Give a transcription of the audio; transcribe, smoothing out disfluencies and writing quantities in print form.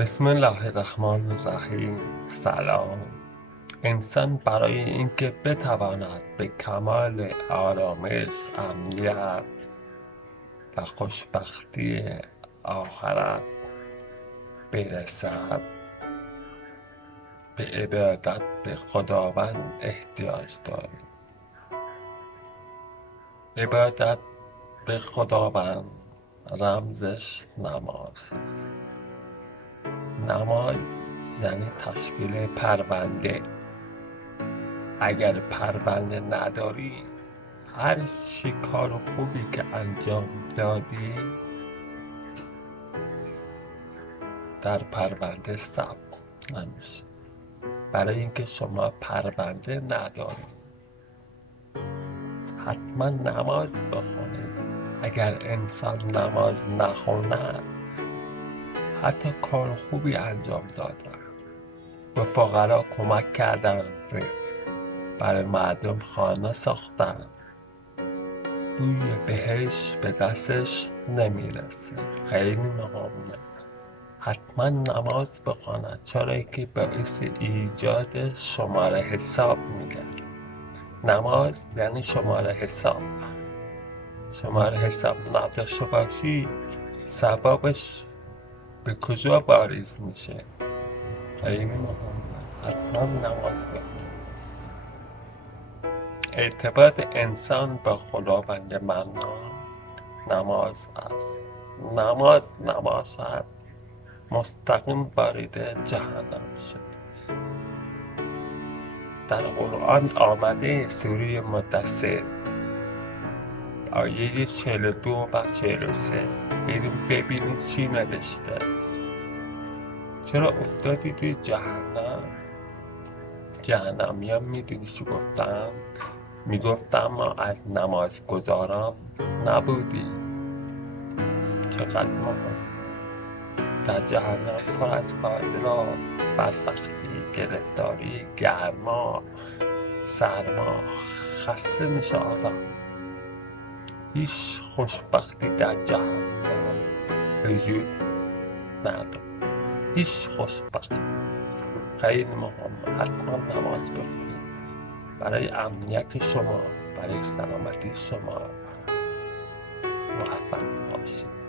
بسم الله الرحمن الرحیم. سلام. انسان برای اینکه بتواند به کمال آرامش، امنیت و خوشبختی آخرت برسد، به عبادت به خداوند احتیاج داریم. عبادت به خداوند رمزش نماز است. نماز یعنی تشکیل پرونده. اگر پرونده نداری، هر چی کار خوبی که انجام دادی در پرونده ثبت نمیشه. برای اینکه شما پرونده ندارید، حتما نماز بخونید. اگر انسان نماز نخوند، حتی کار خوبی انجام دادن، به فقرا کمک کردن، برای مردم خانه ساختن، بوی بهش به دستش نمیرسه. خیلی مهمه حتما نماز بخواند، چرا که باعث ایجاد شماره حساب میگن. نماز یعنی شماره حساب. شماره حساب نداشته باشی، ثوابش به کجا واریز میشه؟ خیلی مهمه حتما نماز بخونید. ارتباط انسان با خداوند منان نماز است. نماز نباشد، مستقیم وارد جهنم شد. در قرآن آمده سوره مدثر آیه 42 و 43. بریم ببینید چی نوشته. چرا افتادی توی جهنم؟ جهنمیان میدونی چی گفتن؟ میگفتن ما از نمازگزاران نبودیم. چقدر مهم. در جهنم پر از فاضلات، بدبختی، گرفتاری، گرما، سرما، خسته میشه آدم. هیچ خوشبختی در جهنم وجود نداره. هیچ خوشبختی. خیلی مهم. حتما نماز بخونید برای امنیت شما، برای سلامتی شما. موفق باشید.